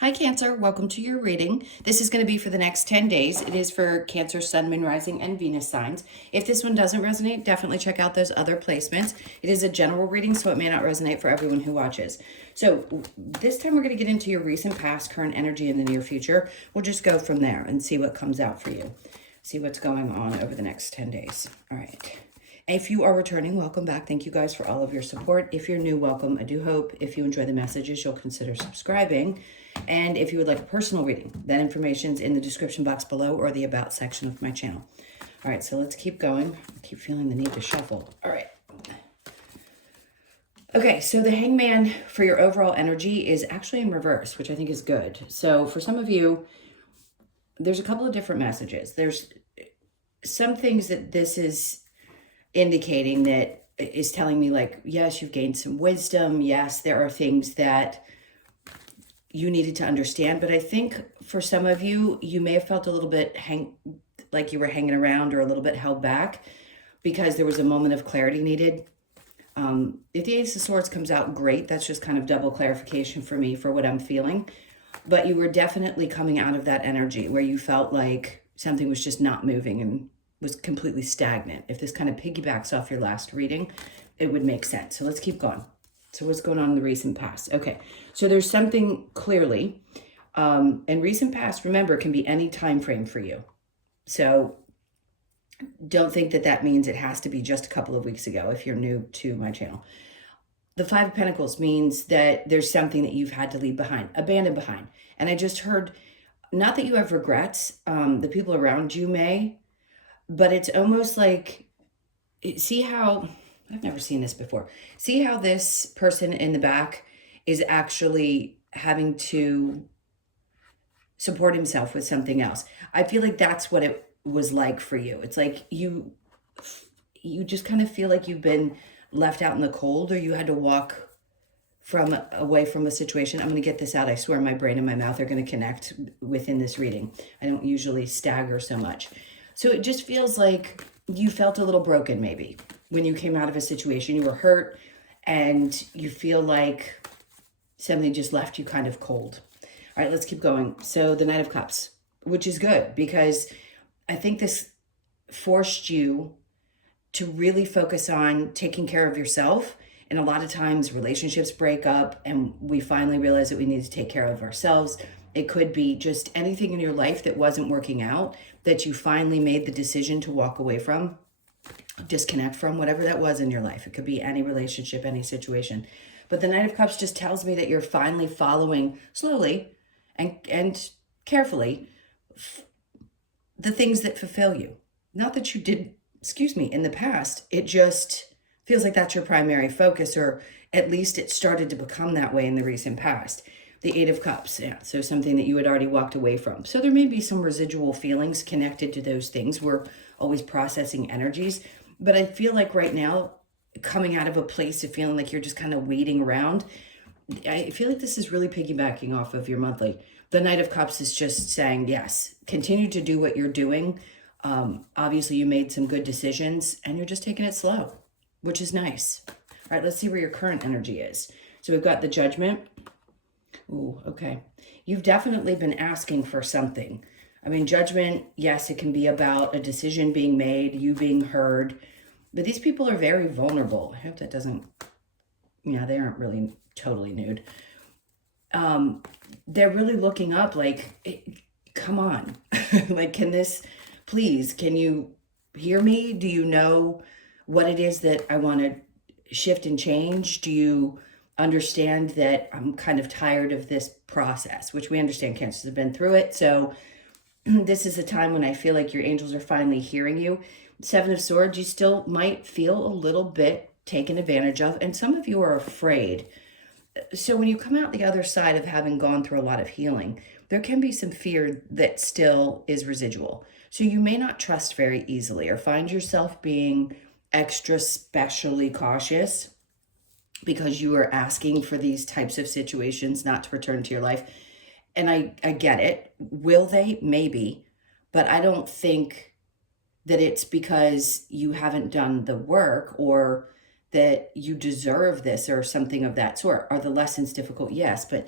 Hi Cancer, welcome to your reading. This is going to be for the next 10 days. It is for Cancer, Sun, Moon, Rising, and Venus signs. If this one doesn't resonate, definitely check out those other placements. It is a general reading, so it may not resonate for everyone who watches. So this time we're going to get into your recent past, current energy, and the near future. We'll just go from there and see what comes out for you. See what's going on over the next 10 days. All right. If you are returning, welcome back. Thank you guys for all of your support. If you're new, welcome. I do hope if you enjoy the messages, you'll consider subscribing. And if you would like a personal reading, that information's in the description box below or the about section of my channel. All right, so let's keep going. I keep feeling the need to shuffle. All right. Okay, so the Hangman for your overall energy is actually in reverse, which I think is good. So for some of you, there's a couple of different messages. There's some things that this is indicating that is telling me, like, yes, you've gained some wisdom. Yes, there are things that you needed to understand. But I think for some of you, you may have felt a little bit like you were hanging around or a little bit held back because there was a moment of clarity needed. If the Ace of Swords comes out, great. That's just kind of double clarification for me for what I'm feeling. But you were definitely coming out of that energy where you felt like something was just not moving and was completely stagnant. If this kind of piggybacks off your last reading, it would make sense. So let's keep going. So what's going on in the recent past? Okay, so there's something clearly, in recent past, remember, it can be any time frame for you. So don't think that that means it has to be just a couple of weeks ago if you're new to my channel. The Five of Pentacles means that there's something that you've had to leave behind, abandon behind. And I just heard, not that you have regrets, the people around you may, but it's almost like, see how, I've never seen this before. See how this person in the back is actually having to support himself with something else. I feel like that's what it was like for you. It's like you just kind of feel like you've been left out in the cold, or you had to walk away from a situation. I'm going to get this out. I swear my brain and my mouth are going to connect within this reading. I don't usually stagger so much. So it just feels like you felt a little broken maybe when you came out of a situation. You were hurt and you feel like something just left you kind of cold. All right, let's keep going. So the Knight of Cups, which is good because I think this forced you to really focus on taking care of yourself. And a lot of times relationships break up and we finally realize that we need to take care of ourselves. It could be just anything in your life that wasn't working out that you finally made the decision to walk away from, disconnect from, whatever that was in your life. It could be any relationship, any situation. But the Knight of Cups just tells me that you're finally following slowly and carefully the things that fulfill you. Not that you did, in the past. It just feels like that's your primary focus, or at least it started to become that way in the recent past. The Eight of Cups, yeah, so something that you had already walked away from. So there may be some residual feelings connected to those things. We're always processing energies. But I feel like right now, coming out of a place of feeling like you're just kind of waiting around, I feel like this is really piggybacking off of your monthly. The Knight of Cups is just saying, yes, continue to do what you're doing. Obviously, you made some good decisions and you're just taking it slow, which is nice. All right, let's see where your current energy is. So we've got the Judgment. Ooh, okay. You've definitely been asking for something. I mean, Judgment, yes, it can be about a decision being made, you being heard, but these people are very vulnerable. I hope that doesn't, they aren't really totally nude. They're really looking up like, come on, like, can you hear me? Do you know what it is that I want to shift and change? Do you understand that I'm kind of tired of this process, which we understand Cancers have been through it. So this is a time when I feel like your angels are finally hearing you. Seven of Swords, you still might feel a little bit taken advantage of, and some of you are afraid. So when you come out the other side of having gone through a lot of healing, there can be some fear that still is residual. So you may not trust very easily or find yourself being extra specially cautious because you are asking for these types of situations not to return to your life. And I get it. Will they? Maybe. But I don't think that it's because you haven't done the work or that you deserve this or something of that sort. Are the lessons difficult? Yes. But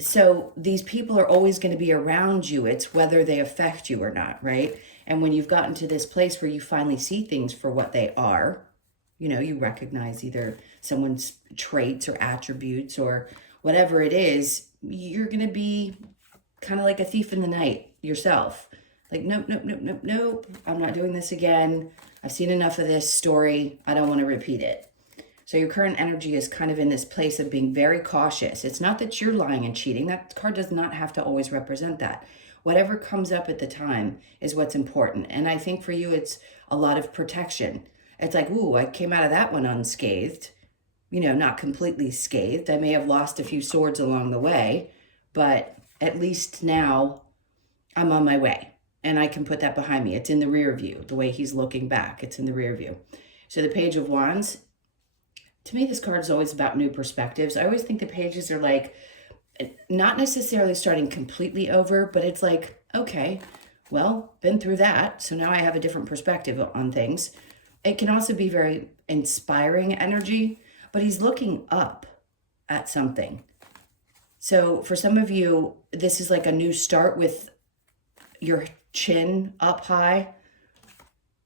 So these people are always going to be around you. It's whether they affect you or not, right? And when you've gotten to this place where you finally see things for what they are, you know, you recognize either someone's traits or attributes or whatever it is, you're going to be kind of like a thief in the night yourself. Like, nope, nope, nope, nope, nope. I'm not doing this again. I've seen enough of this story. I don't want to repeat it. So your current energy is kind of in this place of being very cautious. It's not that you're lying and cheating. That card does not have to always represent that. Whatever comes up at the time is what's important. And I think for you, it's a lot of protection. It's like, ooh, I came out of that one unscathed. You know, not completely scathed. I may have lost a few swords along the way, but at least now I'm on my way and I can put that behind me. It's in the rear view. The way he's looking back, it's in the rear view. So the Page of Wands, to me, this card is always about new perspectives. I always think the pages are like, not necessarily starting completely over, but it's like, okay, well, been through that. So now I have a different perspective on things. It can also be very inspiring energy, but he's looking up at something. So for some of you, this is like a new start with your chin up high.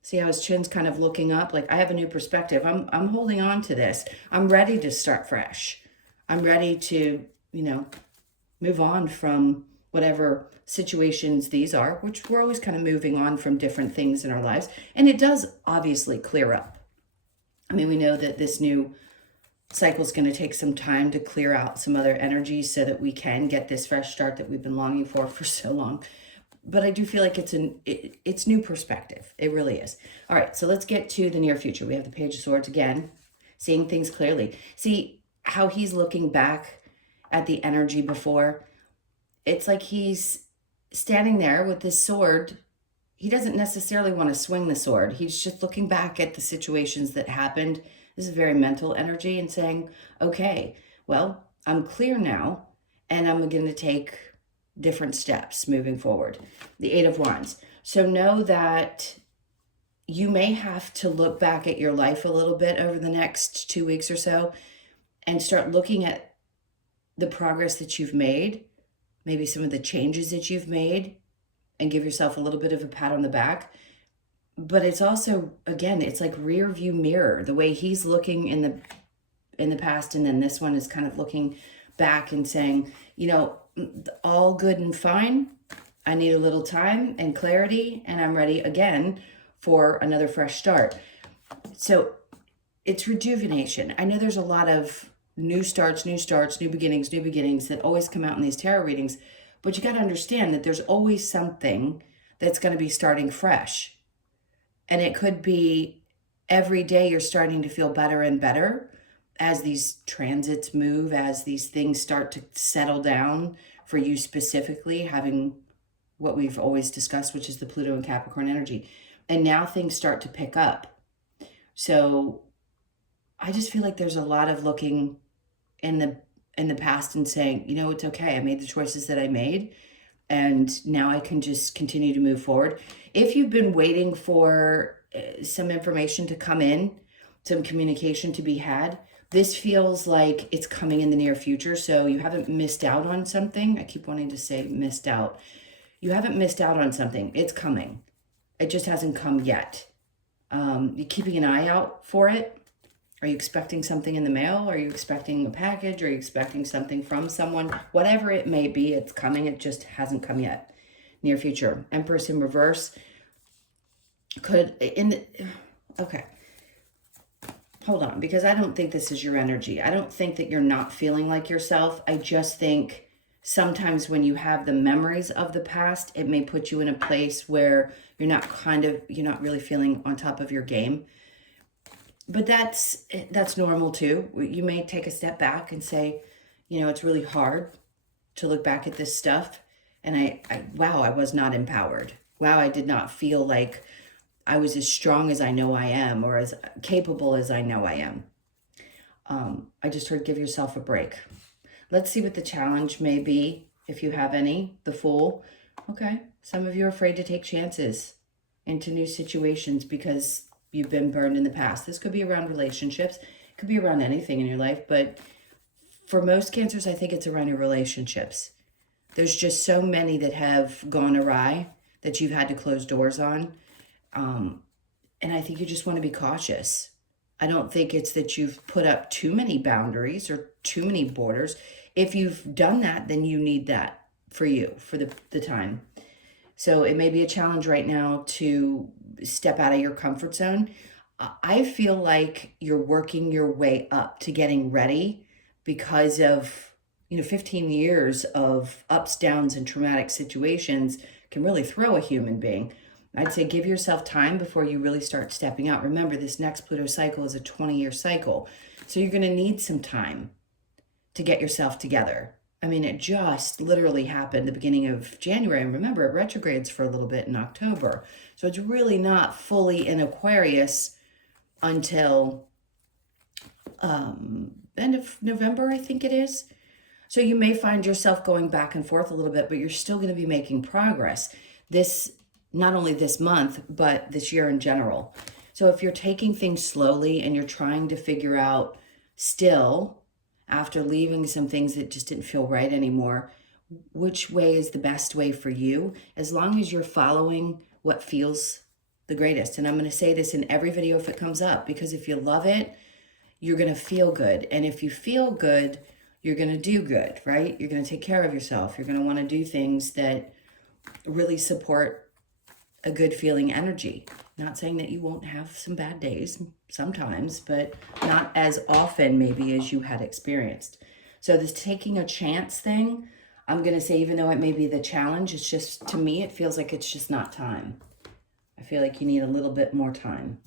See how his chin's kind of looking up? Like, I have a new perspective. I'm holding on to this. I'm ready to start fresh. I'm ready to, you know, move on from whatever situations these are, which we're always kind of moving on from different things in our lives. And it does obviously clear up. I mean, we know that this new cycle is going to take some time to clear out some other energies so that we can get this fresh start that we've been longing for so long. But I do feel like it's new perspective. It really is. All right, so let's get to the near future. We have the Page of Swords again, seeing things clearly. See how he's looking back at the energy before. It's like he's standing there with this sword. He doesn't necessarily want to swing the sword. He's just looking back at the situations that happened. This is very mental energy and saying, okay, well, I'm clear now and I'm going to take different steps moving forward. The Eight of Wands. So know that you may have to look back at your life a little bit over the next 2 weeks or so and start looking at the progress that you've made, maybe some of the changes that you've made, and give yourself a little bit of a pat on the back. But it's also, again, it's like rear view mirror, the way he's looking in the past, and then this one is kind of looking back and saying, you know, all good and fine. I need a little time and clarity, and I'm ready again for another fresh start. So it's rejuvenation. I know there's a lot of new starts, new beginnings that always come out in these tarot readings, but you got to understand that there's always something that's going to be starting fresh. And it could be every day you're starting to feel better and better as these transits move, as these things start to settle down for you specifically, having what we've always discussed, which is the Pluto and Capricorn energy. And now things start to pick up. So I just feel like there's a lot of looking in the past and saying, you know, it's okay. I made the choices that I made, and now I can just continue to move forward. If you've been waiting for some information to come in, some communication to be had, this feels like it's coming in the near future. So you haven't missed out on something. I keep wanting to say missed out. You haven't missed out on something. It's coming. It just hasn't come yet. You're keeping an eye out for it. Are you expecting something in the mail? Are you expecting a package? Are you expecting something from someone? Whatever it may be, it's coming. It just hasn't come yet. Near future. Empress in reverse. Okay. Hold on, because I don't think this is your energy. I don't think that you're not feeling like yourself. I just think sometimes when you have the memories of the past, it may put you in a place where you're not really feeling on top of your game. But that's normal too. You may take a step back and say, you know, it's really hard to look back at this stuff. And wow, I was not empowered. Wow, I did not feel like I was as strong as I know I am, or as capable as I know I am. I just heard give yourself a break. Let's see what the challenge may be, if you have any. The Fool. Okay, some of you are afraid to take chances into new situations because you've been burned in the past. This could be around relationships. It could be around anything in your life, but For most Cancers, I think it's around your relationships. There's just so many that have gone awry that you've had to close doors on. And I think you just want to be cautious. I don't think it's that you've put up too many boundaries or too many borders. If you've done that, then you need that for you, for the time. So it may be a challenge right now to step out of your comfort zone. I feel like you're working your way up to getting ready because of, 15 years of ups, downs, and traumatic situations can really throw a human being. I'd say give yourself time before you really start stepping out. Remember, this next Pluto cycle is a 20-year cycle. So you're going to need some time to get yourself together. I mean, it just literally happened the beginning of January. And remember, it retrogrades for a little bit in October. So it's really not fully in Aquarius until end of November, I think it is. So you may find yourself going back and forth a little bit, but you're still going to be making progress. Not only this month, but this year in general. So if you're taking things slowly and you're trying to figure out still, after leaving some things that just didn't feel right anymore, which way is the best way for you, as long as you're following what feels the greatest. And I'm going to say this in every video if it comes up, because if you love it, you're going to feel good. And if you feel good, you're going to do good, right? You're going to take care of yourself. You're going to want to do things that really support a good feeling energy. Not saying that you won't have some bad days sometimes, but not as often maybe as you had experienced. So this taking a chance thing, I'm going to say, even though it may be the challenge, it's just, to me, it feels like it's just not time. I feel like you need a little bit more time.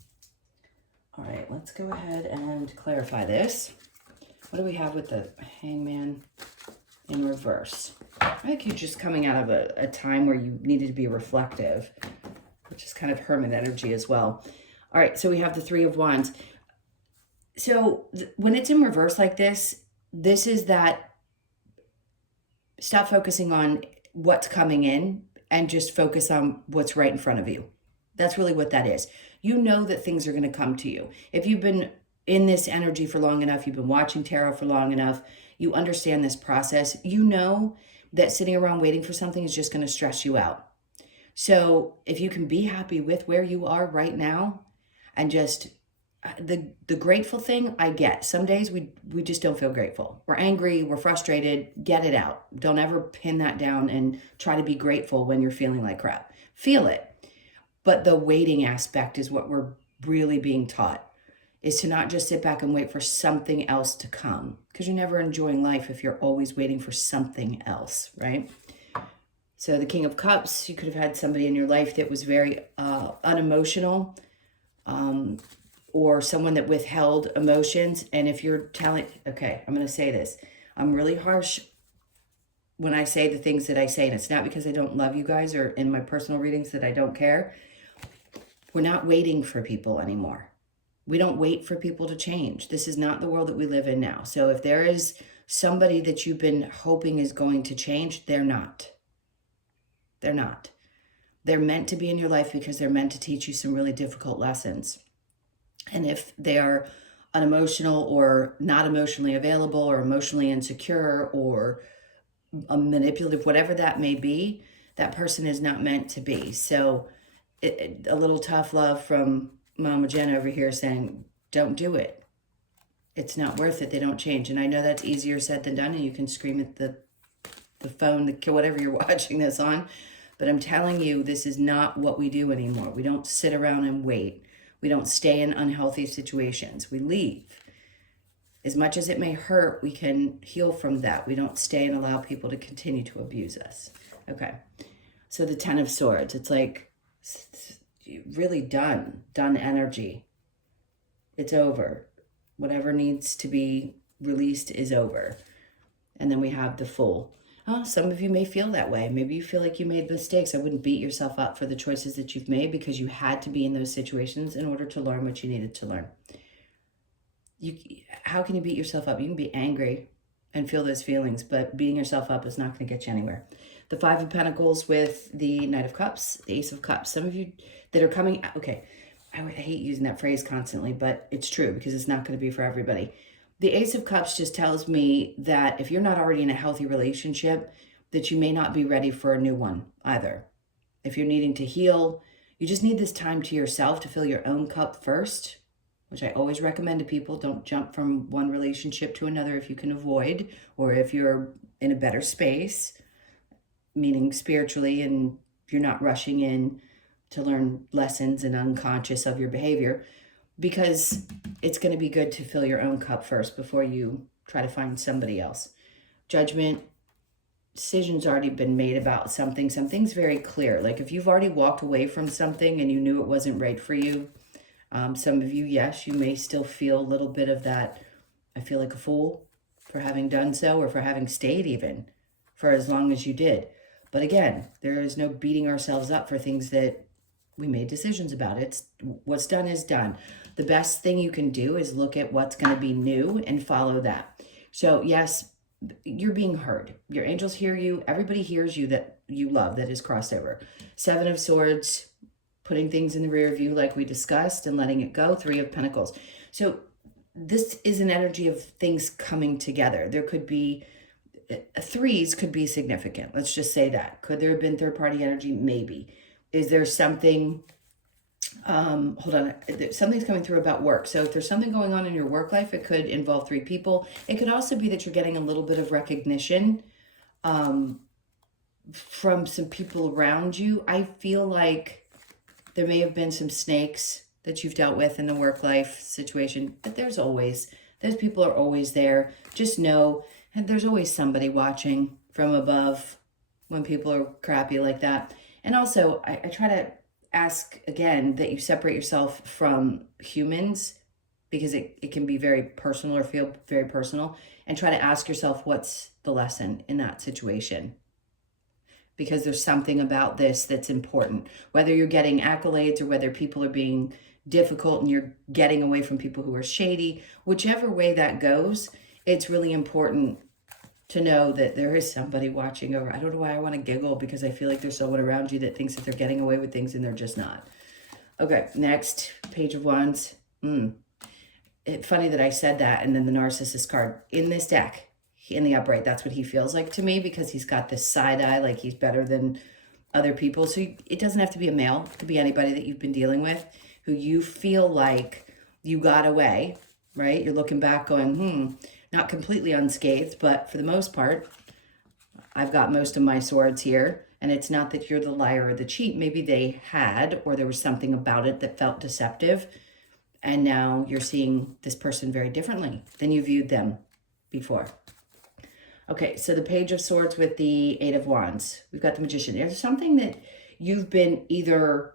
All right, let's go ahead and clarify this. What do we have with the Hangman in reverse? I think you're just coming out of a time where you needed to be reflective, which is kind of hermit energy as well. All right, so we have the Three of Wands. So when it's in reverse like this is that stop focusing on what's coming in and just focus on what's right in front of you. That's really what that is. You know that things are going to come to you. If you've been in this energy for long enough, you've been watching tarot for long enough, you understand this process, you know that sitting around waiting for something is just going to stress you out. So if you can be happy with where you are right now and just the grateful thing, I get. Some days we just don't feel grateful. We're angry, we're frustrated, get it out. Don't ever pin that down and try to be grateful when you're feeling like crap. Feel it. But the waiting aspect is what we're really being taught, is to not just sit back and wait for something else to come, because you're never enjoying life if you're always waiting for something else, right? So the King of Cups, you could have had somebody in your life that was very unemotional, or someone that withheld emotions. And if you're telling, okay, I'm going to say this. I'm really harsh when I say the things that I say, and it's not because I don't love you guys or in my personal readings that I don't care. We're not waiting for people anymore. We don't wait for people to change. This is not the world that we live in now. So if there is somebody that you've been hoping is going to change, they're not. They're not. They're meant to be in your life because they're meant to teach you some really difficult lessons. And if they are unemotional or not emotionally available or emotionally insecure or manipulative, whatever that may be, that person is not meant to be. So a little tough love from Mama Jen over here saying, don't do it. It's not worth it. They don't change. And I know that's easier said than done, and you can scream at the phone, whatever you're watching this on. But I'm telling you, this is not what we do anymore. We don't sit around and wait. We don't stay in unhealthy situations. We leave. As much as it may hurt, we can heal from that. We don't stay and allow people to continue to abuse us. Okay. So the Ten of Swords, it's like really done energy. It's over. Whatever needs to be released is over. And then we have the Fool. Oh, some of you may feel that way. Maybe you feel like you made mistakes. I wouldn't beat yourself up for the choices that you've made, because you had to be in those situations in order to learn what you needed to learn. How can you beat yourself up? You can be angry and feel those feelings, but beating yourself up is not going to get you anywhere. The Five of Pentacles with the Knight of Cups, the Ace of Cups. Some of you that are coming, okay, I hate using that phrase constantly, but it's true because it's not going to be for everybody. The Ace of Cups just tells me that if you're not already in a healthy relationship, that you may not be ready for a new one either. If you're needing to heal, you just need this time to yourself to fill your own cup first, which I always recommend to people. Don't jump from one relationship to another if you can avoid, or if you're in a better space, meaning spiritually, and you're not rushing in to learn lessons and unconscious of your behavior, because it's going to be good to fill your own cup first before you try to find somebody else. Judgment, decision's already been made about something. Something's very clear. Like if you've already walked away from something and you knew it wasn't right for you, some of you, yes, you may still feel a little bit of that. I feel like a fool for having done so, or for having stayed even for as long as you did. But again, there is no beating ourselves up for things that we made decisions about. It's what's done is done. The best thing you can do is look at what's going to be new and follow that. So yes, you're being heard. Your angels hear you. Everybody hears you that you love, that is crossed over. 7 of Swords, putting things in the rear view like we discussed and letting it go. 3 of Pentacles. So this is an energy of things coming together. There could be, 3s could be significant. Let's just say that. Could there have been third-party energy? Maybe. Is there something, hold on, something's coming through about work. So if there's something going on in your work life, it could involve 3 people. It could also be that you're getting a little bit of recognition from some people around you. I feel like there may have been some snakes that you've dealt with in the work life situation, but those people are always there. Just know, and there's always somebody watching from above when people are crappy like that. And also, I try to ask, again, that you separate yourself from humans, because it can be very personal or feel very personal, and try to ask yourself, what's the lesson in that situation? Because there's something about this that's important. Whether you're getting accolades or whether people are being difficult and you're getting away from people who are shady, whichever way that goes, it's really important to know that there is somebody watching over. I don't know why I want to giggle, because I feel like there's someone around you that thinks that they're getting away with things and they're just not. Okay, next, Page of Wands. It's funny that I said that, and then the Narcissist card. In this deck, in the upright, that's what he feels like to me, because he's got this side eye, like he's better than other people. So it doesn't have to be a male. It could be anybody that you've been dealing with who you feel like you got away, right? You're looking back going, not completely unscathed, but for the most part, I've got most of my swords here. And it's not that you're the liar or the cheat. Maybe they had, or there was something about it that felt deceptive. And now you're seeing this person very differently than you viewed them before. Okay, so the Page of Swords with the 8 of Wands. We've got the Magician. There's something that you've been either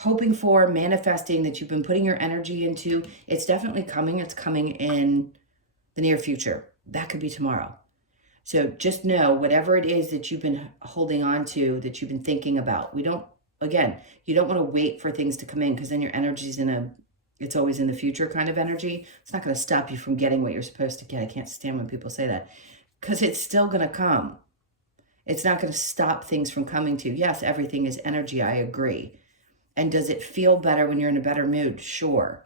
hoping for, manifesting, that you've been putting your energy into. It's definitely coming. It's coming in the near future. That could be tomorrow. So just know, whatever it is that you've been holding on to, that you've been thinking about, you don't want to wait for things to come in, because then your energy's it's always in the future kind of energy. It's not going to stop you from getting what you're supposed to get. I can't stand when people say that, because it's still going to come. It's not going to stop things from coming to you. Yes, everything is energy. I agree. And does it feel better when you're in a better mood? Sure.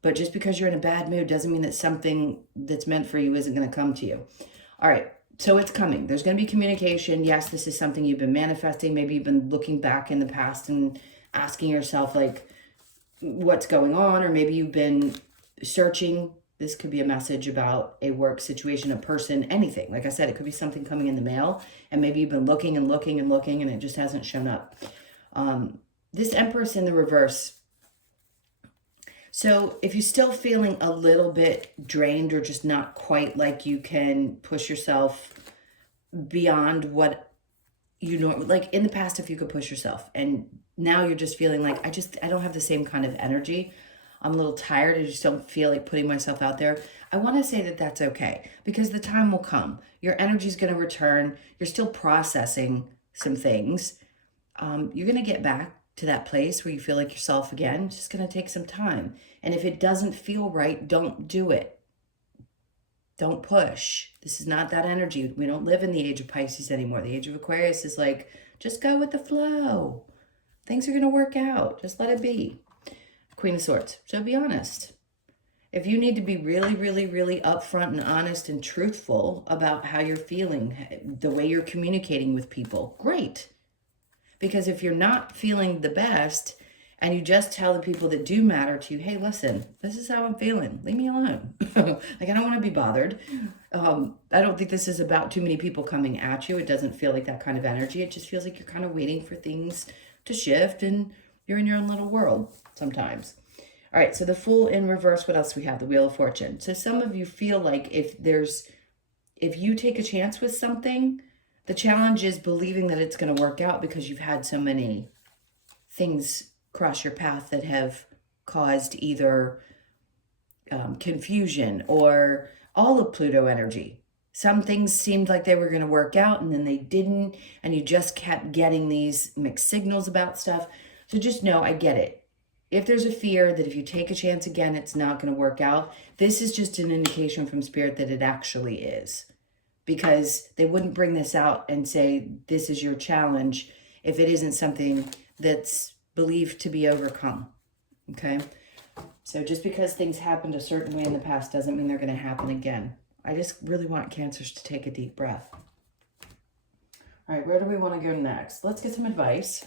But just because you're in a bad mood doesn't mean that something that's meant for you isn't going to come to you. All right. So it's coming. There's going to be communication. Yes, this is something you've been manifesting. Maybe you've been looking back in the past and asking yourself, like, what's going on? Or maybe you've been searching. This could be a message about a work situation, a person, anything. Like I said, it could be something coming in the mail, and maybe you've been looking and looking and looking, and it just hasn't shown up. This Empress in the reverse. So if you're still feeling a little bit drained, or just not quite like you can push yourself beyond what you know, like in the past, if you could push yourself, and now you're just feeling like, I don't have the same kind of energy. I'm a little tired. I just don't feel like putting myself out there. I want to say that that's okay, because the time will come. Your energy is going to return. You're still processing some things. You're going to get back to that place where you feel like yourself again. It's just going to take some time. And if it doesn't feel right, don't do it. Don't push. This is not that energy. We don't live in the age of Pisces anymore. The age of Aquarius is like, just go with the flow. Things are going to work out. Just let it be. Queen of Swords. So be honest. If you need to be really, really, really upfront and honest and truthful about how you're feeling, the way you're communicating with people, great. Because if you're not feeling the best and you just tell the people that do matter to you, hey, listen, this is how I'm feeling. Leave me alone. Like, I don't want to be bothered. I don't think this is about too many people coming at you. It doesn't feel like that kind of energy. It just feels like you're kind of waiting for things to shift and you're in your own little world sometimes. All right, so the Fool in reverse, what else do we have? The Wheel of Fortune. So some of you feel like if you take a chance with something, the challenge is believing that it's going to work out because you've had so many things cross your path that have caused either confusion or all of Pluto energy. Some things seemed like they were going to work out and then they didn't, and you just kept getting these mixed signals about stuff. So just know, I get it. If there's a fear that if you take a chance again, it's not going to work out, this is just an indication from Spirit that it actually is. Because they wouldn't bring this out and say, this is your challenge, if it isn't something that's believed to be overcome. Okay? So just because things happened a certain way in the past doesn't mean they're going to happen again. I just really want Cancers to take a deep breath. All right, where do we want to go next? Let's get some advice.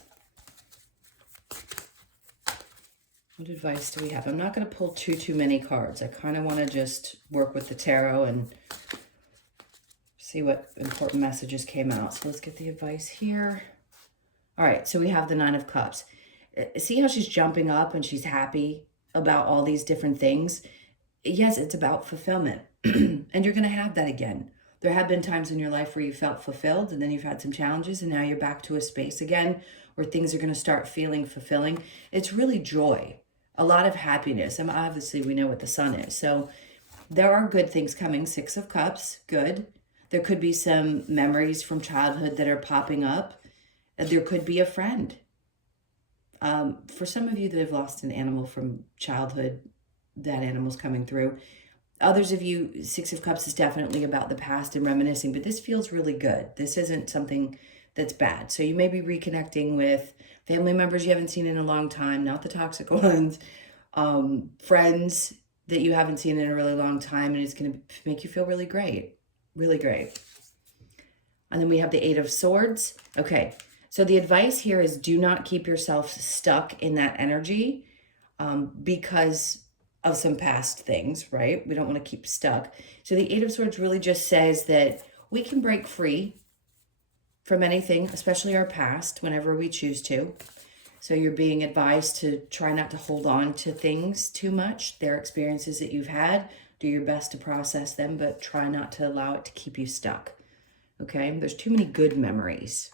What advice do we have? I'm not going to pull too many cards. I kind of want to just work with the tarot and see what important messages came out. So let's get the advice here. All right, so we have the Nine of Cups. See how she's jumping up and she's happy about all these different things? Yes, it's about fulfillment. And you're going to have that again. There have been times in your life where you felt fulfilled and then you've had some challenges and now you're back to a space again where things are going to start feeling fulfilling. It's really joy, a lot of happiness. And obviously we know what the Sun is. So there are good things coming. Six of Cups, good. There could be some memories from childhood that are popping up. There could be a friend. For some of you that have lost an animal from childhood, that animal's coming through. Others of you, Six of Cups is definitely about the past and reminiscing, but this feels really good. This isn't something that's bad. So you may be reconnecting with family members you haven't seen in a long time, not the toxic ones, friends that you haven't seen in a really long time, and it's going to make you feel really great. Really great. And then we have the Eight of Swords. Okay, so the advice here is do not keep yourself stuck in that energy because of some past things, right? We don't want to keep stuck. So the Eight of Swords really just says that we can break free from anything, especially our past, whenever we choose to. So you're being advised to try not to hold on to things too much. They're experiences that you've had. Do your best to process them, but try not to allow it to keep you stuck. Okay? There's too many good memories.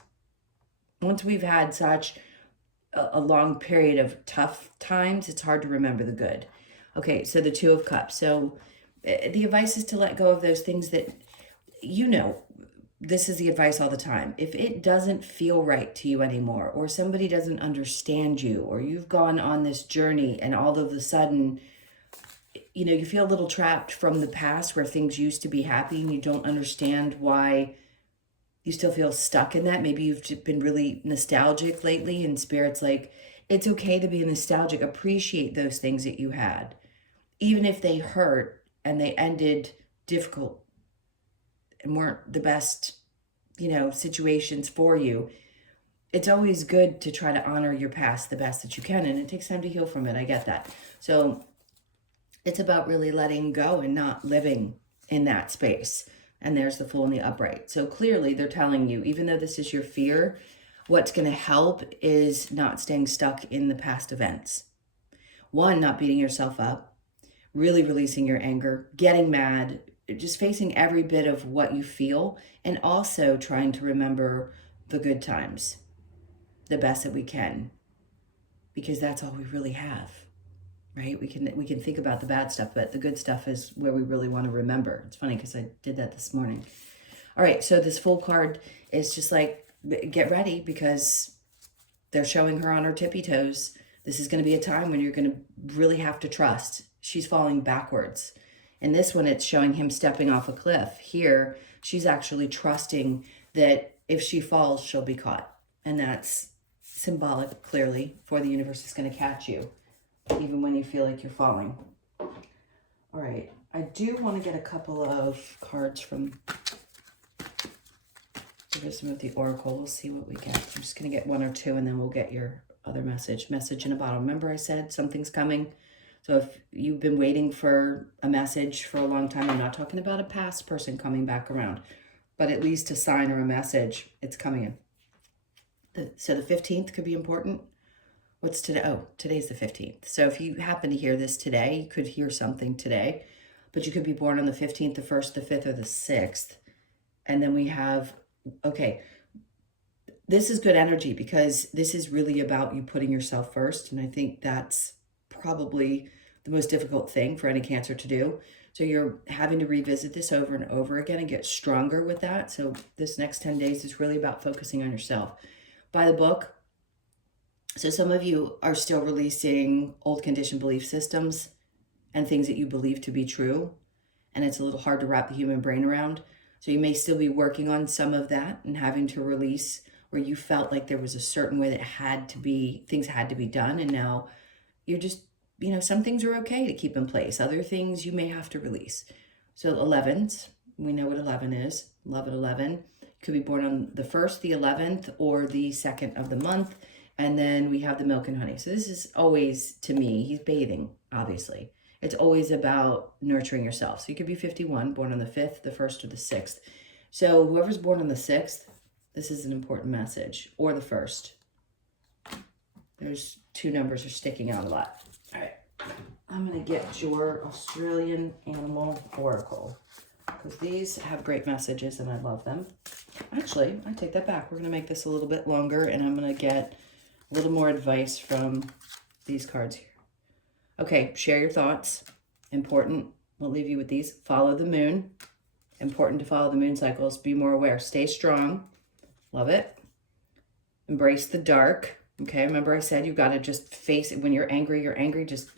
Once we've had such a long period of tough times, it's hard to remember the good. Okay, so the Two of Cups. So the advice is to let go of those things that, you know, this is the advice all the time. If it doesn't feel right to you anymore, or somebody doesn't understand you, or you've gone on this journey and all of a sudden, you know, you feel a little trapped from the past where things used to be happy and you don't understand why you still feel stuck in that. Maybe you've been really nostalgic lately and Spirit's like, it's okay to be nostalgic. Appreciate those things that you had. Even if they hurt and they ended difficult and weren't the best, you know, situations for you, it's always good to try to honor your past the best that you can. And it takes time to heal from it. I get that. So it's about really letting go and not living in that space. And there's the Fool and the Upright. So clearly they're telling you, even though this is your fear, what's going to help is not staying stuck in the past events. One, not beating yourself up, really releasing your anger, getting mad, just facing every bit of what you feel, and also trying to remember the good times, the best that we can, because that's all we really have. Right? We can think about the bad stuff, but the good stuff is where we really want to remember. It's funny because I did that this morning. All right, so this Fool card is just like, get ready because they're showing her on her tippy toes. This is going to be a time when you're going to really have to trust. She's falling backwards. In this one, it's showing him stepping off a cliff. Here, she's actually trusting that if she falls, she'll be caught. And that's symbolic, clearly, for the universe is going to catch you, even when you feel like you're falling. All right, I do want to get a couple of cards from the Wisdom of the Oracle. We'll see what we get. I'm just going to get one or two, and then we'll get your other message in a bottle. Remember I said something's coming? So if you've been waiting for a message for a long time, I'm not talking about a past person coming back around, but at least a sign or a message, it's coming in. So the 15th could be important. What's today? Oh, today's the 15th. So if you happen to hear this today, you could hear something today, but you could be born on the 15th, the 1st, the 5th, or the 6th. And then we have, okay, this is good energy because this is really about you putting yourself first. And I think that's probably the most difficult thing for any Cancer to do. So you're having to revisit this over and over again and get stronger with that. So this next 10 days is really about focusing on yourself. By the book. So some of you are still releasing old conditioned belief systems and things that you believe to be true. And it's a little hard to wrap the human brain around. So you may still be working on some of that and having to release where you felt like there was a certain way that had to be, things had to be done. And now you're just, you know, some things are okay to keep in place. Other things you may have to release. So 11s, we know what 11 is. 11. Could be born on the 1st, the 11th, or the 2nd of the month. And then we have the milk and honey. So this is always, to me, he's bathing, obviously. It's always about nurturing yourself. So you could be 51, born on the 5th, the 1st, or the 6th. So whoever's born on the 6th, this is an important message. Or the 1st. There's two numbers are sticking out a lot. All right. I'm going to get your Australian Animal Oracle, because these have great messages and I love them. Actually, I take that back. We're going to make this a little bit longer, and I'm going to get a little more advice from these cards here. Okay, share your thoughts. Important. We'll leave you with these. Follow the moon. Important to follow the moon cycles. Be more aware. Stay strong. Love it. Embrace the dark. Okay, remember I said you've got to just face it. When you're angry, you're angry. Just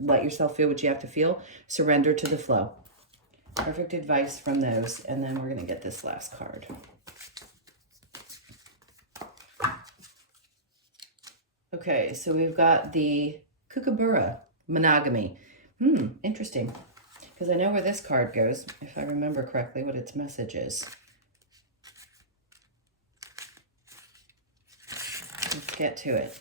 let yourself feel what you have to feel. Surrender to the flow. Perfect advice from those. And then we're going to get this last card. Okay, so we've got the Kookaburra, monogamy. Interesting. Because I know where this card goes, if I remember correctly, what its message is. Let's get to it.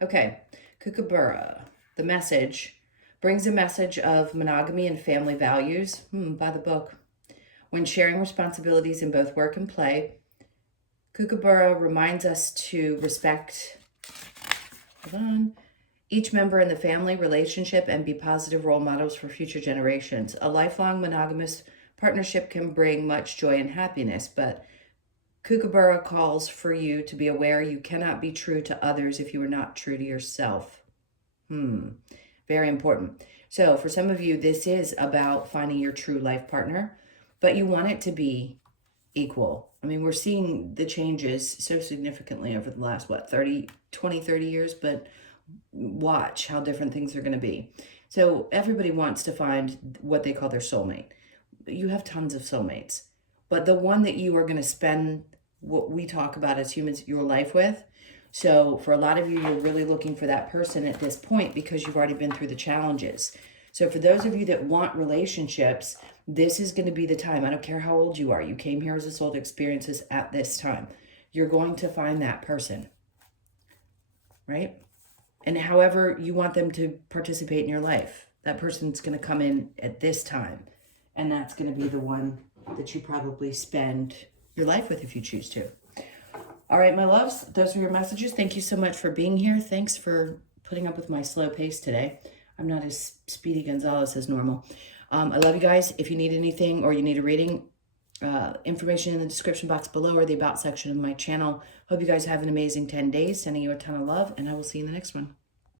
Okay, Kookaburra. The message brings a message of monogamy and family values. By the book. When sharing responsibilities in both work and play, Kookaburra reminds us to respect each member in the family relationship and be positive role models for future generations. A lifelong monogamous partnership can bring much joy and happiness, but Kookaburra calls for you to be aware you cannot be true to others if you are not true to yourself. Very important. So for some of you, this is about finding your true life partner, but you want it to be equal. I mean, we're seeing the changes so significantly over the last, 20, 30 years, but watch how different things are going to be. So everybody wants to find what they call their soulmate. You have tons of soulmates, but the one that you are going to spend what we talk about as humans, your life with. So for a lot of you, you're really looking for that person at this point because you've already been through the challenges. So for those of you that want relationships, this is going to be the time. I don't care how old you are. You came here as a soul to experience this at this time. You're going to find that person, right? And however you want them to participate in your life, that person's going to come in at this time. And that's going to be the one that you probably spend your life with if you choose to. All right, my loves, those are your messages. Thank you so much for being here. Thanks for putting up with my slow pace today. I'm not as Speedy Gonzalez as normal. I love you guys. If you need anything or you need a reading, information in the description box below or the about section of my channel. Hope you guys have an amazing 10 days. Sending you a ton of love, and I will see you in the next one.